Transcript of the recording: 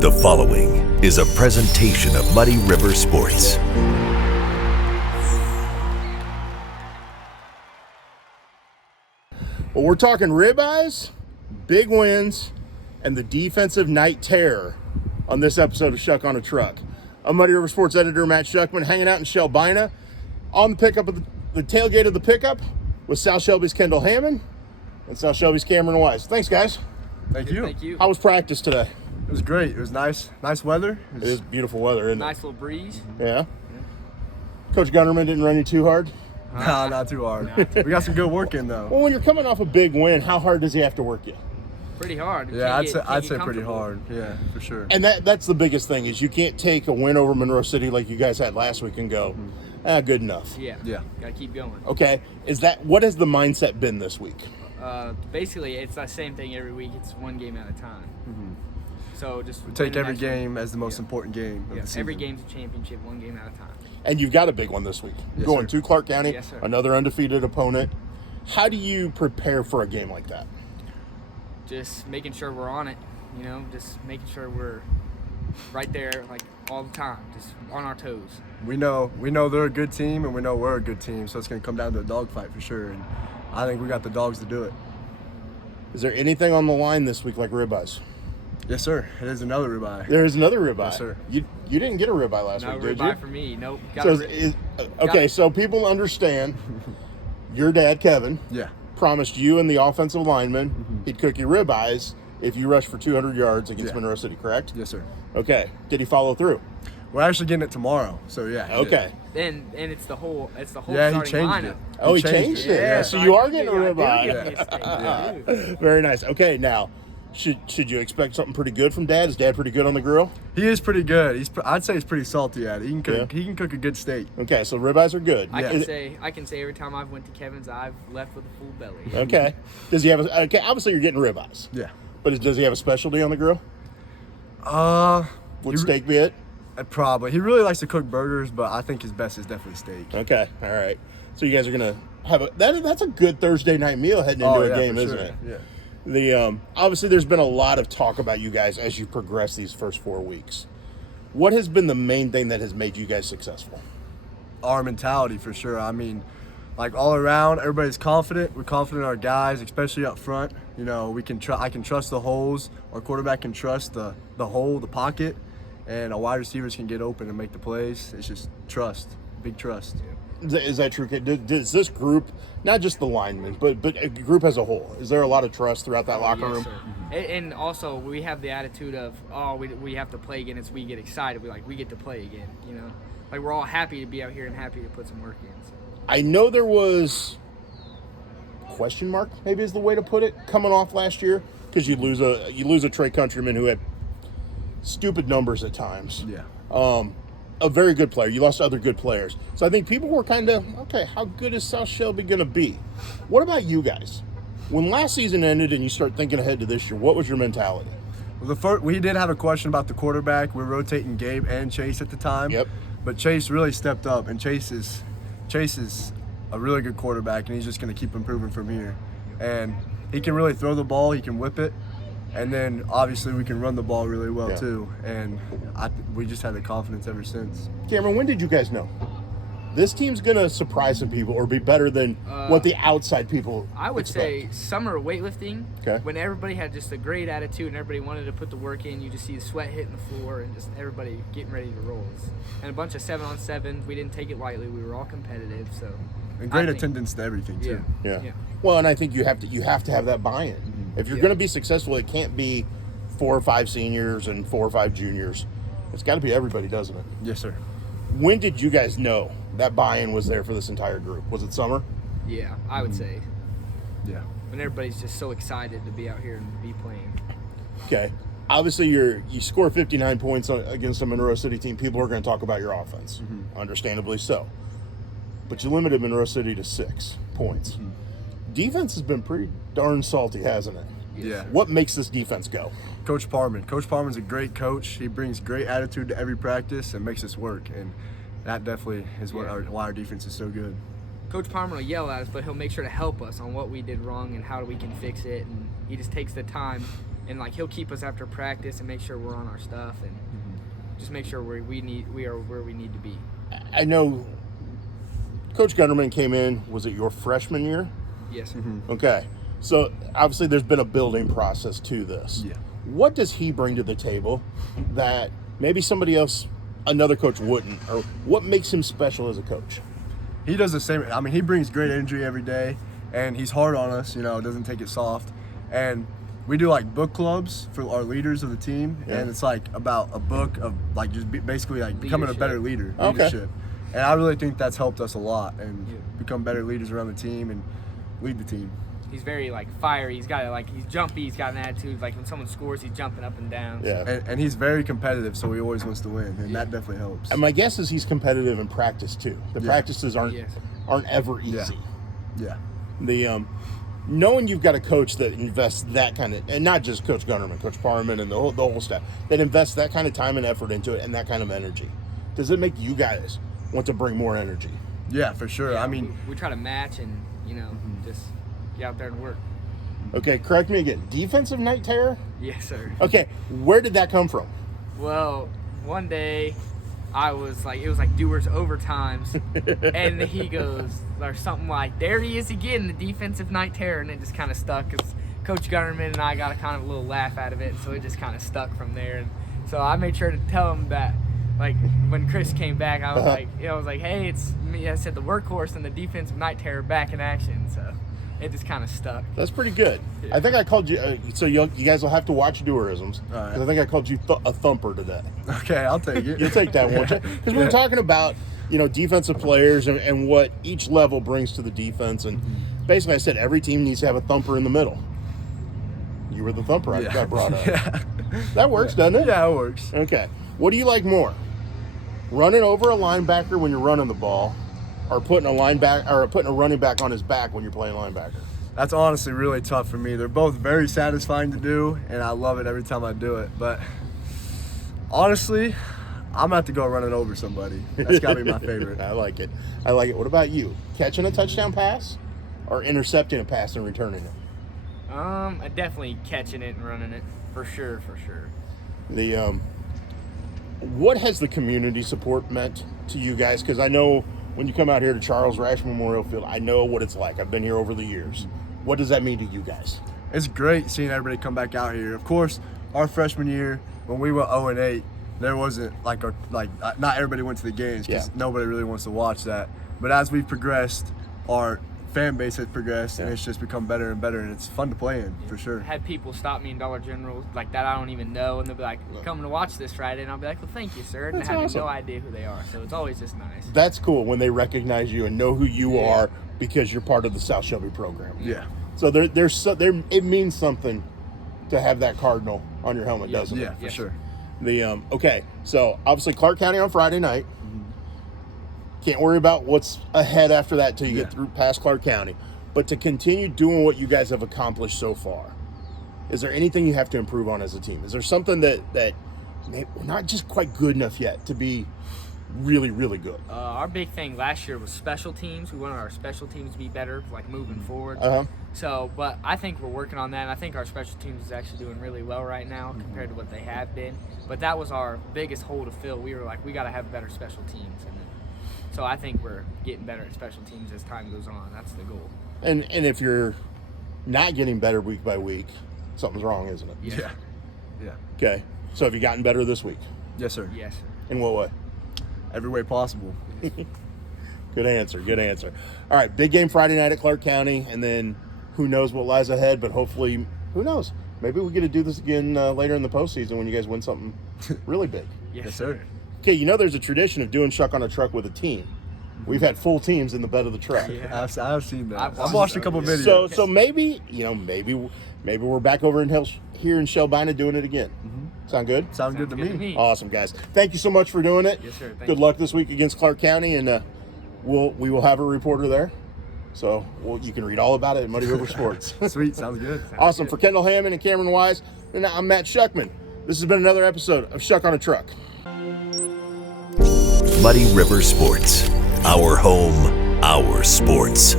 The following is a presentation of Muddy River Sports. Well, we're talking ribeyes, big wins, and the defensive night terror on this episode of Schuck on a Truck. I'm Muddy River Sports editor Matt Schuckman, hanging out in Shelby on the pickup of the tailgate of the pickup with South Shelby's Kendall Hammond and South Shelby's Cameron Wise. Thanks, guys. Thank you. Thank you. How was practice today? It was great. It was nice weather. It is beautiful weather, isn't Nice little breeze. it? Yeah. Coach Gunnerman didn't run you too hard? No, not too hard. We got some good work in though. Well, when you're coming off a big win, how hard does he have to work you? Pretty hard. Yeah, I'd say pretty comfortable. hard. Yeah, for sure. And that's the biggest thing is you can't take a win over Monroe City like you guys had last week and go, good enough. Yeah. Yeah. Gotta keep going. Okay. What has the mindset been this week? Basically, it's the same thing every week. It's one game at a time. So just We take win the every next one. game as the most important game of Yeah, the season. every game's a championship, one game at a time. And you've got a big one this week. Yes, Going sir. to Clark County, Yes, sir. another undefeated opponent. How do you prepare for a game like that? Just making sure we're on it. Just making sure we're right there, like all the time, just on our toes. We know they're a good team and we know we're a good team, so it's going to come down to a dogfight for sure. And I think we got the dogs to do it. Is there anything on the line this week like ribeyes? Yes, sir. It is another ribeye. There is another ribeye. Yes, sir. You didn't get a ribeye last No week, did ribeye you? for me. Nope. So people understand your dad, Kevin, Yeah. promised you and the offensive lineman he'd cook you ribeyes if you rush for 200 yards against Yeah. Monroe City, correct? Yes, sir. Okay. Did he follow through? We're actually getting it tomorrow, so yeah. he did. Okay. And it's the whole Yeah, he starting changed lineup. it. Oh, he changed it. Yeah, So you are getting a I do ribeye. get this thing, I do. Very nice. Okay, now, should you expect something pretty good from Dad? Is Dad pretty good on the grill? He is pretty good. I'd say he's pretty salty at it. He can cook. Yeah. He can cook a good steak. Okay, so ribeyes are good. I Is- can say every time I've went to Kevin's, I've left with a full belly. Okay. Does he have okay, obviously you're getting ribeyes. Yeah. But does he have a specialty on the grill? Would he- steak be it? Probably. He really likes to cook burgers, but I think his best is definitely steak. Okay. All right. So you guys are going to have that's a good Thursday night meal heading into a game, for isn't sure. it? Yeah. The obviously there's been a lot of talk about you guys as you progress these first 4 weeks. What has been the main thing that has made you guys successful? Our mentality for sure. I mean, like all around, everybody's confident. We're confident in our guys, especially up front. We can I can trust the holes. Our quarterback can trust the hole, the pocket, and our wide receivers can get open and make the plays. It's just trust, big trust. Is that true? Does this group, not just the linemen, but a group as a whole, is there a lot of trust throughout that locker Yes, room? sir. And also, we have the attitude of, we have to play again. We get excited. We get to play again, Like, we're all happy to be out here and happy to put some work in. So. I know there was question mark, maybe is the way to put it, coming off last year because you lose a Trey Countryman who had stupid numbers at times. Yeah. A very good player. You lost other good players. So I think people were kind of, okay, how good is South Shelby going to be? What about you guys? When last season ended and you start thinking ahead to this year, what was your mentality? Well, we did have a question about the quarterback. We're rotating Gabe and Chase at the time. Yep. But Chase really stepped up, and Chase is a really good quarterback, and he's just going to keep improving from here. And he can really throw the ball. He can whip it. And then, obviously, we can run the ball really well, too. And we just had the confidence ever since. Cameron, when did you guys know this team's going to surprise some people or be better than what the outside people I would expect? say summer weightlifting, Okay. when everybody had just a great attitude and everybody wanted to put the work in, you just see the sweat hitting the floor and just everybody getting ready to roll. And a bunch of 7-on-7s. We didn't take it lightly. We were all competitive. So. And great I think- attendance to everything, too. Yeah. Yeah. Well, and I think you have to have that buy-in. If you're going to be successful, it can't be 4 or 5 seniors and 4 or 5 juniors. It's got to be everybody, doesn't it? Yes, sir. When did you guys know that buy-in was there for this entire group? Was it summer? Yeah, I would say. Yeah. When everybody's just so excited to be out here and be playing. Okay. Obviously, you score 59 points against a Monroe City team. People are going to talk about your offense, understandably so. But you limited Monroe City to 6 points. Defense has been pretty darn salty, hasn't it? Yeah. What makes this defense go? Coach Parman. Coach Parman's a great coach. He brings great attitude to every practice and makes us work. And that definitely is why our defense is so good. Coach Palmer will yell at us, but he'll make sure to help us on what we did wrong and how we can fix it. And he just takes the time and like he'll keep us after practice and make sure we're on our stuff and just make sure we are where we need to be. I know Coach Gunnerman came in, was it your freshman year? Yes, sir. Okay. So obviously there's been a building process to this. Yeah. What does he bring to the table that maybe somebody else, another coach wouldn't? Or what makes him special as a coach? He does the same. I mean, he brings great energy every day, and he's hard on us, doesn't take it soft. And we do like book clubs for our leaders of the team, and it's like about a book of like just basically like becoming a better leader, leadership. And I really think that's helped us a lot and become better leaders around the team and lead the team. He's very like fiery. He's jumpy. He's got an attitude. Like when someone scores, he's jumping up and down. Yeah. And he's very competitive, so he always wants to win, and that definitely helps. And my guess is he's competitive in practice too. The practices aren't ever easy. Yeah. The knowing you've got a coach that invests that kind of, and not just Coach Gunnerman, Coach Parman, and the whole staff that invests that kind of time and effort into it and that kind of energy. Does it make you guys want to bring more energy? Yeah, for sure. Yeah, I mean, we try to match and just get out there and work. Okay, correct me again. Defensive night terror? Yes, sir. Okay, where did that come from? Well, one day it was like Dewar's overtimes, and he goes, or something like, there he is again, the defensive night terror, and it just kind of stuck because Coach Gunnerman and I got a kind of little laugh out of it, so it just kind of stuck from there. And so I made sure to tell him that, like, when Chris came back, I was like, hey, it's me. I said the workhorse and the defensive night terror back in action, so it just kind of stuck. That's pretty good. Yeah. I think I called you, so you guys will have to watch Dewarisms. All right. I think I called you a thumper today. Okay, I'll take it. You'll take that, won't you? Because we were talking about, defensive players and what each level brings to the defense. And basically I said every team needs to have a thumper in the middle. You were the thumper I got brought up. Yeah. That works, doesn't it? Yeah, it works. Okay. What do you like more? Running over a linebacker when you're running the ball, or putting a running back on his back when you're playing linebacker? That's honestly really tough for me. They're both very satisfying to do, and I love it every time I do it. But honestly, I'm going to have to go running over somebody. That's got to be my favorite. I like it. What about you? Catching a touchdown pass or intercepting a pass and returning it? Definitely catching it and running it, for sure. What has the community support meant to you guys? Because I know when you come out here to Charles Rash Memorial Field, I know what it's like. I've been here over the years. What does that mean to you guys? It's great seeing everybody come back out here. Of course, our freshman year, when we went 0-8, there wasn't not everybody went to the games because nobody really wants to watch that. But as we've progressed, our fan base has progressed, and it's just become better and better, and it's fun to play in, for sure. Had people stop me in Dollar General like that I don't even know, and they'll be like, coming to watch this Friday, and I'll be like, well, thank you, sir, and I have no idea who they are, so it's always just nice. That's cool when they recognize you and know who you are because you're part of the South Shelby program. Yeah. So it means something to have that cardinal on your helmet, doesn't it? Yeah, for sure. Okay, so obviously Clark County on Friday night. Can't worry about what's ahead after that till you get through past Clark County. But to continue doing what you guys have accomplished so far, is there anything you have to improve on as a team? Is there something that we're not just quite good enough yet to be really, really good? Our big thing last year was special teams. We wanted our special teams to be better, like moving forward. So, but I think we're working on that. And I think our special teams is actually doing really well right now compared to what they have been. But that was our biggest hole to fill. We were like, we got to have better special teams. So I think we're getting better at special teams as time goes on. That's the goal. And if you're not getting better week by week, something's wrong, isn't it? Yeah. Okay. So have you gotten better this week? Yes, sir. Yes, sir. In what way? Every way possible. Good answer. All right, big game Friday night at Clark County, and then who knows what lies ahead, but hopefully, who knows? Maybe we get to do this again later in the postseason when you guys win something really big. Yes, sir. Okay, there's a tradition of doing Schuck on a truck with a team. We've had full teams in the bed of the truck. Yeah, I've seen that. I've watched a couple videos. So maybe we're back over here in Shelby doing it again. Sound good? Sounds good to me. Awesome, guys. Thank you so much for doing it. Yes, sir. Good luck this week against Clark County, and we will have a reporter there. So you can read all about it at Muddy River Sports. Sweet, sounds good. Awesome. For Kendall Hammond and Cameron Wise, and I'm Matt Schuckman. This has been another episode of Schuck on a Truck. Muddy River Sports. Our home, our sports.